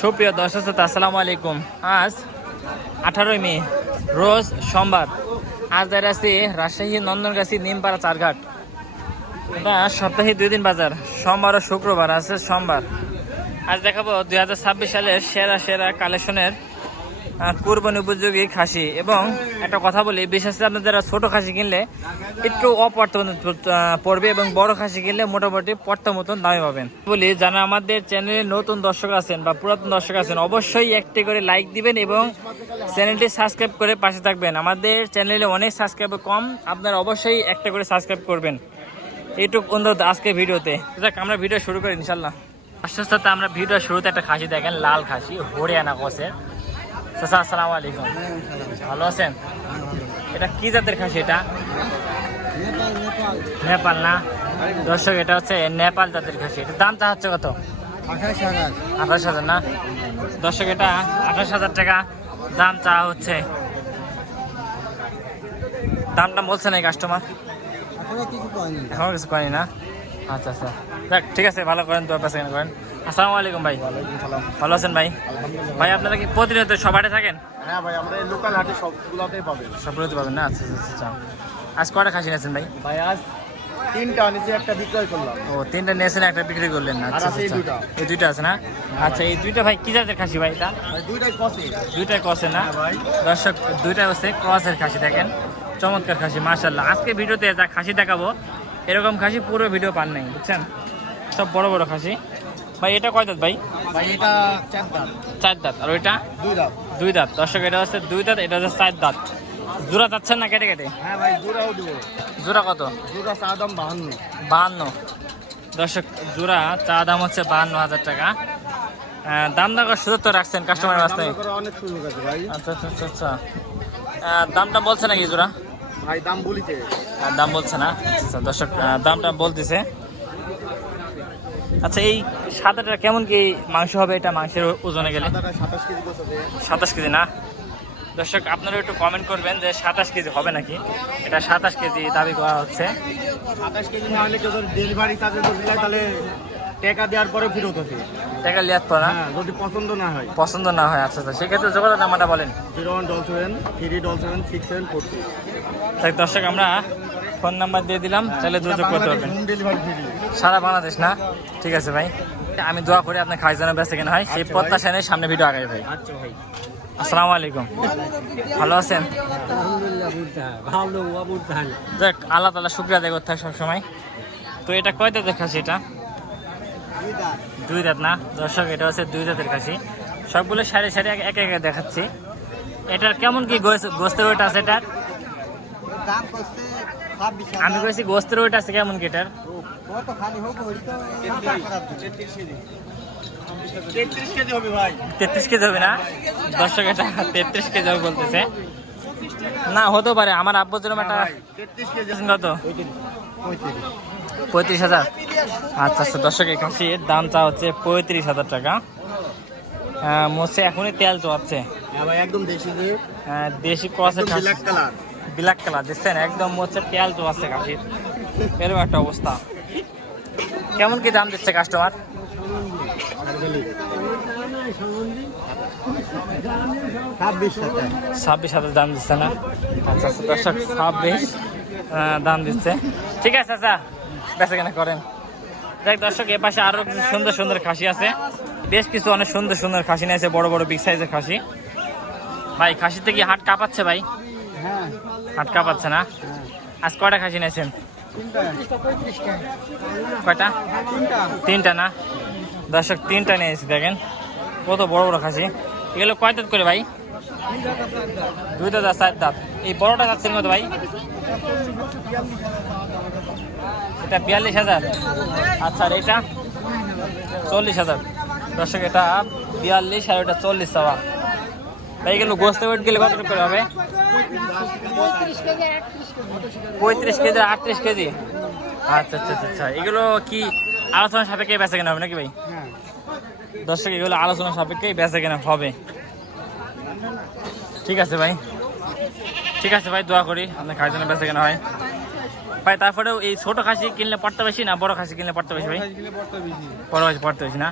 সুপ্রিয় দর্শক শ্রোতা, আসসালামু আলাইকুম। আজ 18 মে, রোজ সোমবার। আজ দাঁড়িয়ে আছি রাজশাহী নন্দনগাছি নিমপাড়া চারঘাট। এটা সপ্তাহে 2 দিন বাজার, সোমবার ও শুক্রবার। আছে সোমবার। আজ দেখাবো 2026 সালের সেরা সেরা কালেকশনের কুরবানি উপযোগী খাসি। এবং একটা কথা বলি, বিশেষ করে আপনার যারা ছোটো খাসি কিনলে একটু অপর্ত পড়বে এবং বড় খাসি কিনলে মোটামুটি পর্তা মতন দামে পাবেন। বলি, যারা আমাদের চ্যানেলে নতুন দর্শক আছেন বা পুরাতন দর্শক আছেন, অবশ্যই একটি করে লাইক দিবেন এবং চ্যানেলটি সাবস্ক্রাইব করে পাশে থাকবেন। আমাদের চ্যানেলে অনেক সাবস্ক্রাইবার কম, আপনারা অবশ্যই একটা করে সাবস্ক্রাইব করবেন। এইটুকু অনুরোধ আজকে ভিডিওতে। দেখ, আমরা ভিডিও শুরু করি ইনশাল্লাহ। আস্তে আস্তে আমরা ভিডিও শুরুতে একটা খাসি দেখেন, লাল খাসি, হরিয়ানা ক্রসের। চাচা আসসালামু আলাইকুম, ভালো আছেন? এটা কি জাতের খাসি? এটা নেপাল না দর্শক, এটা হচ্ছে নেপাল জাতের খাসি। এটার দামটা হচ্ছে কত? 28,000 না দর্শক, এটা 28,000 টাকা দাম চাওয়া হচ্ছে। দামটা বলছে না কাস্টমার, এখন কিছু করেনি না? আচ্ছা আচ্ছা, দেখ ঠিক আছে, ভালো করেন, তো পেছনে করেন। আসসালামু আলাইকুম ভাই, ভালো আছেন ভাই? ভাই আপনারা কি প্রতিনিয়ত সবাই থাকেন? হ্যাঁ ভাই, আমরা লোকাল হাটে সবগুলোতেই পাবেন। সবগুলোতে পাবেন না? আচ্ছা আচ্ছা আচ্ছা। আজ কটা খাসি নিয়েছেন ভাই? ভাই আজ 3টা নিচে একটা বিক্রয় করলাম। ও, 3টা নিয়েছেন, একটা বিক্রি করলেন না? আচ্ছা আচ্ছা, এই 2টা আছে না? আচ্ছা, এই 2টা ভাই কি জাতের খাসি ভাই? এটা ভাই 2টাই কষে। 2টাই ক্রসে না ভাই? দর্শক, 2টাই হচ্ছে ক্রসের খাসি। দেখেন চমৎকার খাসি, মাশাআল্লাহ। আজকে ভিডিওতে যা খাসি দেখাবো, এরকম খাসি পুরো ভিডিও পান নাই, বুঝছেন? সব বড় বড় খাসি। ভাই এটা কয় দাঁত ভাই? ভাই এটা 4 দাঁত। 4 দাঁত। আর ওইটা 2 দাঁত। 2 দাঁত। দর্শক, এটা হচ্ছে 2 দাঁত, এটা হচ্ছে 4 দাঁত। জোড়া চাচ্ছেন না কেটে কেটে? হ্যাঁ ভাই, জোড়াও দিব। জোড়া কত? জোড়া চা দাম 52। 52 দর্শক, জোড়া চা দাম হচ্ছে 52,000 টাকা। দাম দর সুযোগ তো রাখছেন কাস্টমারের কাছে? অনেক সুযোগ আছে ভাই। আচ্ছা আচ্ছা আচ্ছা আচ্ছা। দামটা বলছে নাকি জোড়া? ভাই দাম বলিতে। দাম বলছে না? আচ্ছা দর্শক, দামটা বলতেছে। আচ্ছা, এই সাদাটা কেমন কি মাংস হবে? এটা মাংসের ওজনে গেলে 27 কেজি বসে। 27 কেজি না দর্শক? আপনারা একটু কমেন্ট করবেন যে 27 কেজি হবে নাকি। এটা 27 কেজি দাবি করা হচ্ছে। 27 কেজি না হলে কেউ ডেলিভারি চার্জে তো দিলে, তাহলে টাকা দেওয়ার পরে ফেরত আছে। টাকা লিয়াত পড়া হ্যাঁ, যদি পছন্দ না হয়। পছন্দ না হয়, আচ্ছা আচ্ছা, সেক্ষেত্রে যোগাযোগ নাম্বারটা বলেন। 0177 তাই দর্শক, আমরা ফোন নাম্বার দিয়ে দিলাম, চাইলে যোগাযোগ করতে পারবেন। Home delivery free. সারা বাংলাদেশ না? ঠিক আছে ভাই, আমি দোয়া করি আপনার খাই যেন বেঁচে কেনা হয়, সেই প্রত্যাশা নিয়ে সামনে ভিডিও আগাই ভাই। আচ্ছা ভাই, আসসালামু আলাইকুম, ভালো আছেন? দেখ, আল্লাহ তাআলা শুকরিয়া আদায় করতে হয় সবসময়। তো এটা কয় দাঁতের খাসি? এটা 2 দাঁত না দর্শক, এটা হচ্ছে 2 দাঁতের খাসি। সবগুলো সারি সারি একে একে দেখাচ্ছি। এটার কেমন কি গোস্তের ওয়েট আছে? এটার আমি কইছি গোস্তের ওয়েট আছে কেমন কি এটার? 33 কেজি হবে ভাই। 33 কেজি হবে না দর্শক? এটা 33 কেজি হবে বলতেছে না, হতেও পারে। আমার আব্বু যেরকম একটা 33 কেজি। কত? 35,000। আচ্ছা আচ্ছা দর্শক, এই খাসির দাম চা হচ্ছে 35,000 টাকা। মোছে এখনই তেল চড়াচ্ছে। হ্যাঁ ভাই, একদম দেশি যে দেশি ক্রসের খাসি, ব্ল্যাক কালার। ব্ল্যাক কালার দেখছেন, একদম মোছে তেল চড়াচ্ছে খাসির, এরকম একটা অবস্থা। কেমন কি দাম দিচ্ছে কাস্টমার? 26,000 দাম দিচ্ছে না? আচ্ছা আচ্ছা দর্শক, 26 দাম দিচ্ছে। ঠিক আছে আচ্ছা, বেচা কেনা করেন। দেখ দর্শক, এ পাশে আরো কিছু সুন্দর সুন্দর খাসি আছে, বেশ কিছু অনেক সুন্দর সুন্দর খাসি নিয়েছে, বড় বড় বিগ সাইজের খাসি। ভাই খাসিতে কি হাট কাঁপাচ্ছে ভাই? হ্যাঁ, হাট কাঁপাচ্ছে না? আজ কয়টা খাসি নিয়েছেন? কয়টা? 3টা না দর্শক, 3টা নিয়েছি। দেখেন কত বড় বড় খাসি। এগুলো কয় দাঁত করে ভাই? 2 দাঁত আর 4 দাঁত। এই বড়টা যাচ্ছেন কত ভাই? এটা 42,000। আচ্ছা, আর এটা 40,000 দর্শক। এটা 42 আর ওটা 40 চাওয়া ভাই। এগুলো গোস্ত ওয়েট গেলে কত করে হবে? 35 কেজি, 38 কেজি। আচ্ছা আচ্ছা আচ্ছা, এগুলো কি আলোচনা সাপেক্ষে বেচা কেনা হবে নাকি ভাই? দর্শক, এগুলো আলোচনা সাপেক্ষে বেচা কেনা হবে। ঠিক আছে ভাই, ঠিক আছে ভাই, দোয়া করি আপনার খাওয়ার জন্য বেচা কেনা হয় ভাই। তারপরেও এই ছোট খাসি কিনলে পড়তে বেশি না বড় খাসি কিনলে পড়তে বেশি ভাই? বড় খাসি পড়তে বেশি না?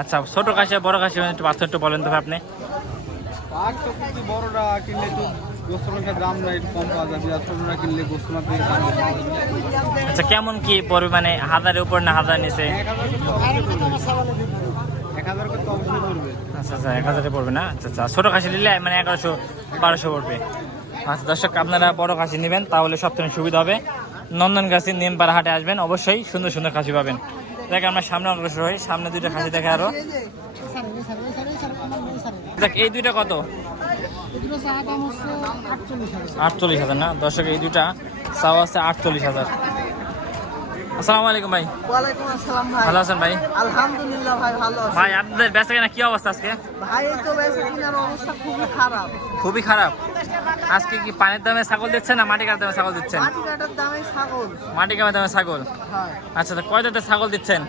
আচ্ছা, ছোট খাসি আর বড় খাসি একটু পার্থক্য বলেন তো ভাই আপনি। পার্থক্য কি, বড়টা কিনলে একটু গোস্ত মাংসের দাম না একটু কম পাওয়া যাবে, আর ছোটটা কিনলে গোস্ত মাংসের দাম বেশি পাওয়া যাবে। আচ্ছা, কেমন কি পড়বে, মানে 1000-এর উপর না 1000 নিচে? 1000 করে তো অবশ্যই পড়বে। আচ্ছা আচ্ছা, 1000-এ পড়বে না। আচ্ছা আচ্ছা, ছোট খাসি নিলে মানে 1100-1200 পড়বে। আচ্ছা দর্শক, আপনারা বড় খাসি নেবেন তাহলে সব থেকে সুবিধা হবে। নন্দনগাছি নিমপাড়া হাটে আসবেন, অবশ্যই সুন্দর সুন্দর খাসি পাবেন। দেখ আমরা সামনে অগ্রসর হই, সামনে দুইটা খাসি দেখে আরো। দেখ এই দুইটা কত? 48,000 না দর্শক, এই দুইটা চাও আছে 48,000। আসসালামু আলাইকুম ভাই। ওয়ালাইকুম আসসালাম ভাই। ভালো আছেন ভাই? আলহামদুলিল্লাহ ভাই, ভালো আছি। ভাই আপনাদের বেচাকেনা কি অবস্থা আজকে? ভাই এই তো বেঁচে কিনার অবস্থা খুবই খারাপ। খুবই খারাপ। আজকে কি পানির দামে ছাগল দিচ্ছেন না মাটি কাটার দামে ছাগল দিচ্ছেন? মাটি কাটার দামে ছাগল। মাটি কাটার দামে ছাগল। হ্যাঁ, আচ্ছা, তো কয় দাঁতের ছাগল দিচ্ছেন?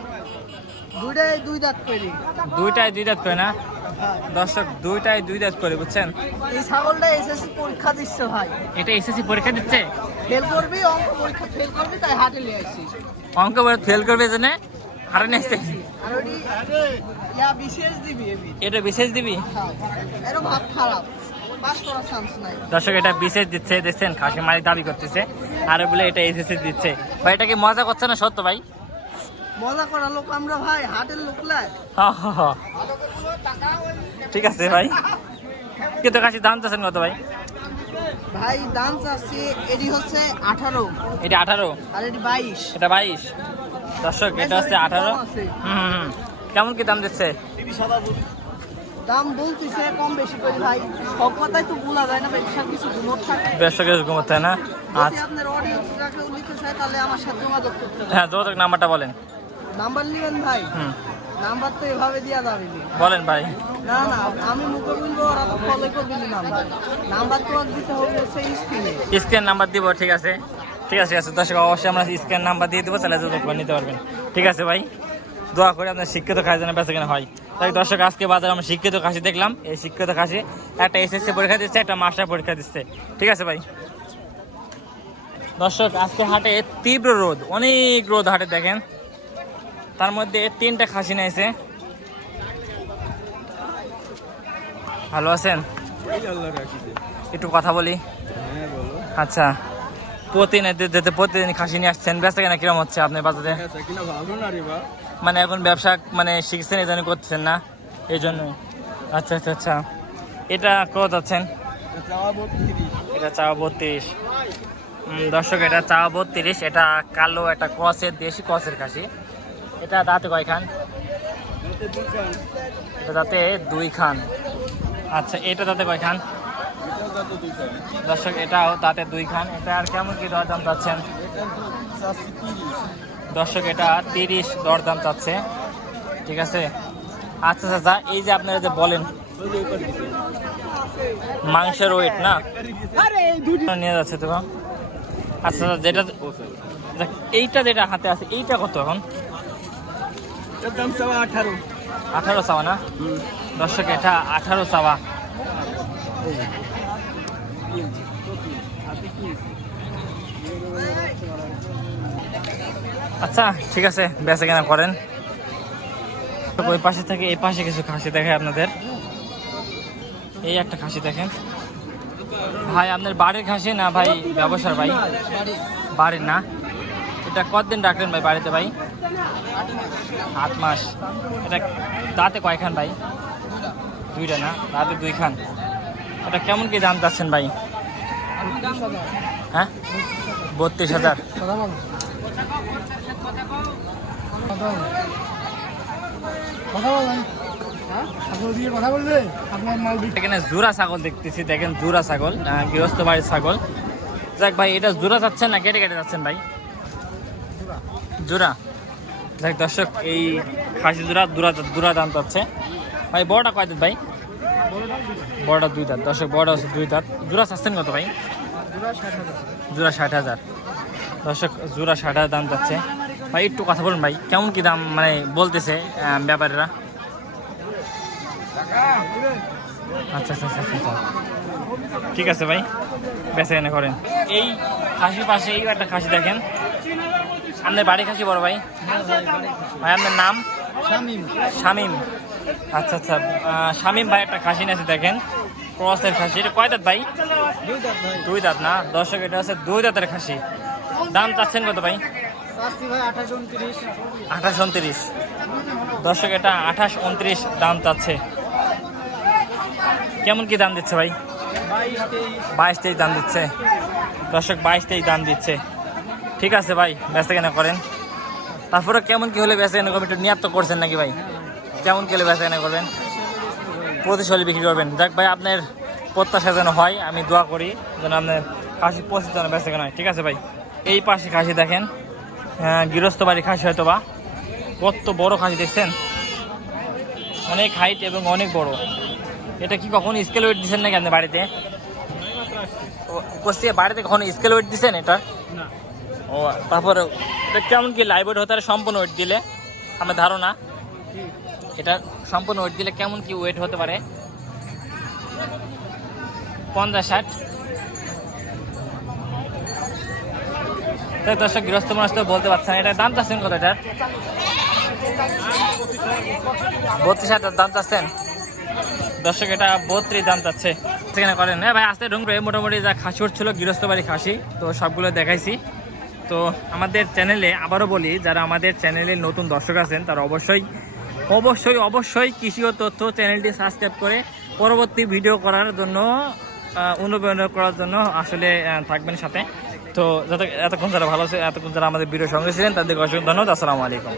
দুইটাই দুই দাঁত করি। দুইটায় দুই দাঁত করে না হ্যাঁ, দর্শক, দুইটায় দুই দাঁত করে, বুঝছেন? এই ছাগলটা এসএসসি পরীক্ষা দিচ্ছে ভাই। এটা এসএসসি পরীক্ষা দিচ্ছে? ফেল করবি, অঙ্ক পরীক্ষা ফেল করবি, তাই হাটে নিয়ে আসছি। অঙ্ক ফেল করবে জন্য হারে নিচ্ছে। আর ওটি বিশেষ দিবি এমনি। এটা বিশেষ দিবি? হ্যাঁ, এর ভাব খারাপ, পাস করার চান্স নাই। দর্শক, এটা বিশেষ দিচ্ছে, দেখছেন? খাসি মালিক দাবি করতেছে আর বলে এটা এসএসসি দিচ্ছে। ভাই এটা কি মজা করছে না সত্য ভাই? মজা করা লোক আমরা ভাই, হাটের লোক লাই। হ্যাঁ হ্যাঁ হ্যাঁ, ঠিক আছে ভাই। কিন্তু খাসির দাম চাচ্ছেন কত ভাই? ভাই দাম চাচ্ছি, এটি হচ্ছে 18, এটা 18, আর এটি 22। এটা 22। দর্শক, এটা হচ্ছে 18। হুম, কেমন কি দাম দিচ্ছে? দাম বলতেছে কম বেশি করে ভাই, সব কথাই তো বলা যায় না, ব্যবসার কিছু গুমট থাকে। ব্যবসা কিছু ঘুমোতে হয় না। যদি আচ্ছা আপনার অডিয়েন্সরা কেউ নিতে চায় তাহলে আমার সাথে যোগাযোগ করতে হবে। হ্যাঁ, যোগাযোগ নাম্বারটা বলেন। নাম্বার নেবেন ভাই? হুম, নাম্বার তো এভাবে দেওয়া যাবে না। বলেন ভাই। না না, আমি মুখে বলবো, ওরা তো ফলো করবে না। নাম্বার নাম্বার তোমাকে দিতে হবে হচ্ছে স্ক্রিনে। স্ক্যান নাম্বার দিব, ঠিক আছে ঠিক আছে ঠিক আছে দর্শক, অবশ্যই আমরা স্ক্যান নাম্বার দিয়ে দেবো, তাহলে যোগাযোগ করে নিতে পারবেন। ঠিক আছে ভাই, দোয়া করে আপনার শিক্ষিত খাসি যেন বেঁচে কেনা হয়। তাই দর্শক, আজকে বাজারে আমরা শিক্ষিত খাসি দেখলাম। এই শিক্ষিত খাসি একটা এসএসসি পরীক্ষা দিচ্ছে, একটা মাস্টার পরীক্ষা দিচ্ছে। ঠিক আছে ভাই। দর্শক, আজকে হাটে তীব্র রোদ, অনেক রোদ হাটে, দেখেন। তার মধ্যে 3টা খাসি নিয়েছে। ভালো আছেন? একটু কথা বলি। আচ্ছা, প্রতিদিন খাসি নিয়ে আসছেন, বেচা কেনা কিরম হচ্ছে আপনার বাজারে? মানে এখন ব্যবসা মানে শিখছেন, এই জন্য করতেছেন না, এই জন্য? আচ্ছা আচ্ছা আচ্ছা, এটা কত আছেন? এটা চাওয়া 32। দর্শক, এটা চাওয়া 32। এটা কালো, একটা ক্রসের, দেশি ক্রসের খাসি। এটা দাঁতে কয় খান? এটা দাঁতে 2 খান। আচ্ছা, এটা দাঁতে কয় খান? দর্শক, এটাও দাঁতে 2 খান। এটা আর কেমন কি দরদাম চাচ্ছেন? দর্শক, এটা 30 দরদাম চাচ্ছে। ঠিক আছে। আচ্ছা আচ্ছা, এই যে আপনারা যে বলেন মাংসের ওয়েট না নিয়ে যাচ্ছে তো। আচ্ছা, যেটা এইটা যেটা হাতে আছে, এইটা কত এখন? 18 চাওয়া না দর্শক, এটা 18 চাওয়া। আচ্ছা, ঠিক আছে, বেচা কেনা করেন। ওই পাশে থেকে এই পাশে কিছু খাসি দেখে আপনাদের। এই একটা খাসি দেখেন ভাই, আপনার বাড়ির খাসি না ভাই ব্যবসার? ভাই বাড়ির না। এটা কতদিন রাখলেন ভাই বাড়িতে ভাই? 8 মাস। এটা দাঁতে কয় খান ভাই? 2টা না, দাঁতে 2 খান। এটা কেমন কি দাম চাচ্ছেন ভাই? হ্যাঁ, 32,000। এখানে জোড়া ছাগল দেখতেছি, দেখেন জোড়া ছাগল, গৃহস্থ বাড়ির ছাগল। যাক ভাই, এটা জোড়া যাচ্ছেন না কেটে কেটে যাচ্ছেন ভাই? জোড়া। যাক দর্শক, এই খাসি জোড়া দাম যাচ্ছে ভাই। বড়টা কয় দাঁত ভাই? বড়টা 2 দাঁত। দর্শক, বড়টা হচ্ছে 2 দাঁত। জোড়া চাচ্ছেন কত ভাই? জোড়া 60,000। দর্শক, জোড়া 60,000 দাম যাচ্ছে ভাই। একটু কথা বলুন ভাই, কেমন কি দাম মানে বলতেছে ব্যাপারীরা? আচ্ছা আচ্ছা আচ্ছা আচ্ছা, ঠিক আছে ভাই, বেচা কেনা করেন। এই খাসির পাশে এই একটা খাসি দেখেন। আপনার বাড়ি খাসি বড় ভাই? ভাই আপনার নাম? শামিম। শামিম, আচ্ছা আচ্ছা। শামিম ভাই একটা খাসি নিয়েছে দেখেন, ক্রসের খাসি। এটা কয় দাঁত ভাই? দুই দাঁত ভাই। দুই দাঁত না দর্শক, এটা আছে দুই দাঁতের খাসি। দাম চাচ্ছেন কত ভাই? চাচ্ছি ভাই 28 29। 28 29। দর্শক এটা 28 29 দাম চাচ্ছে। কেমন কি দাম দিচ্ছে ভাই? 22 23 দাম দিচ্ছে দর্শক, 22 23 দাম দিচ্ছে। ঠিক আছে ভাই, বেচা কেনা করেন। তারপরে কেমন কি হলে বেচা কেনা করবেন একটু নিয়াত তো করছেন নাকি ভাই? কেমন কি হলে বেচা কেনা করবেন? 25 হলে বিক্রি করবেন। যাক ভাই, আপনার প্রত্যাশা যেন হয়, আমি দোয়া করি যেন আপনার খাসি 25 যেন বেচা কেনা হয়। ঠিক আছে ভাই। এই পাশে খাসি দেখেন, গৃহস্থ বাড়ি খাসি হয়তো বা। কত বড় খাসি দেখছেন, অনেক হাইট এবং অনেক বড়। এটা কি কখনো স্কেল ওয়েট দিচ্ছেন নাকি আপনি বাড়িতে? বাড়িতে কখনো স্কেল ওয়েট দিচ্ছেন এটা? ও, তারপরে এটা কেমন কি লাইভ ওয়েট হতে পারে সম্পূর্ণ ওয়েট দিলে? আমার ধারণা এটা সম্পূর্ণ ওয়েট দিলে কেমন কি ওয়েট হতে পারে? 50-60। তাই দর্শক, গৃহস্থ মানুষ তো বলতে পারছেন। এটার দাম চাচ্ছেন কত? এটার 32,000 দাম চাচ্ছেন দর্শক, এটা 32 দাম চাচ্ছে। সেখানে করেন হ্যাঁ ভাই, আসতে ঢুকবে। মোটামুটি যা খাসি উঠছিল গৃহস্থ বাড়ি খাসি, তো সবগুলো দেখাইছি। তো আমাদের চ্যানেলে আবারও বলি, যারা আমাদের চ্যানেলে নতুন দর্শক আছেন তারা অবশ্যই অবশ্যই অবশ্যই কৃষি ও তথ্য চ্যানেলটি সাবস্ক্রাইব করে পরবর্তী ভিডিও করার জন্য অনুপ্রেরণা করার জন্য আসলে থাকবেন সাথে। তো যাতে এতক্ষণ যারা ভালো আছে, এতক্ষণ যারা আমাদের ভিডিও সঙ্গে ছিলেন তাদেরকে অসংখ্য ধন্যবাদ। আসসালামু আলাইকুম।